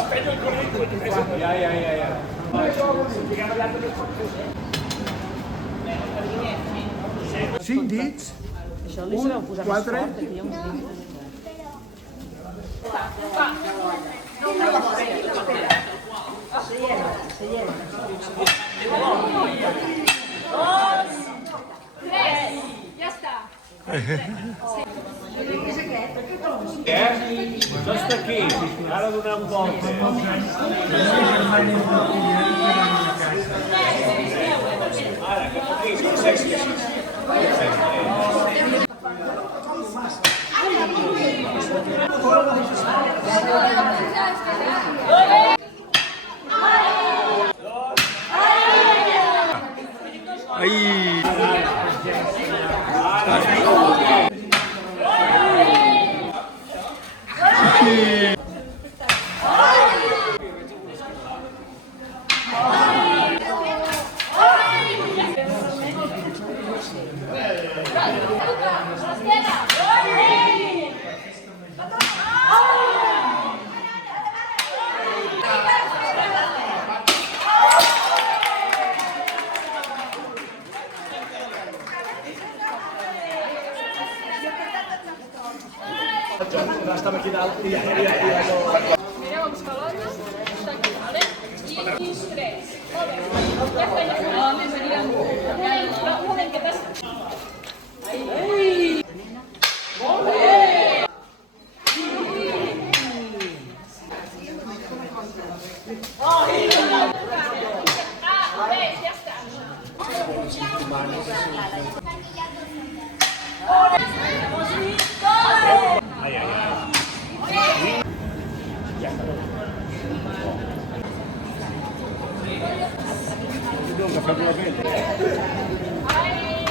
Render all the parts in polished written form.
Ja. 5 dits, 1, 4... Això està aquí, ara donant voltes. Ara, cap aquí, són 6. Ai! Estava aquí dalt i Mireu amb escalones, està aquí, vale? I 3. Molt bé. Ja feia no, més anirem. Però un moment que t'has... Molt bé! Ja està.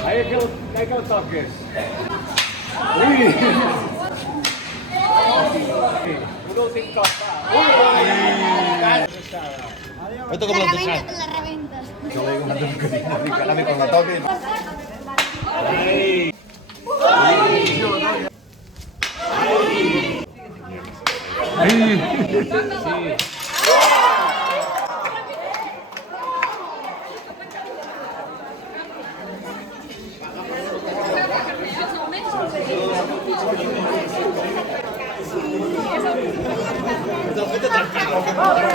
Aí que eu toques. Un últim cop, va. Esto como lo dejas. La reventas. Yo le digo una tontería, la con la toque. Ai. Els augments...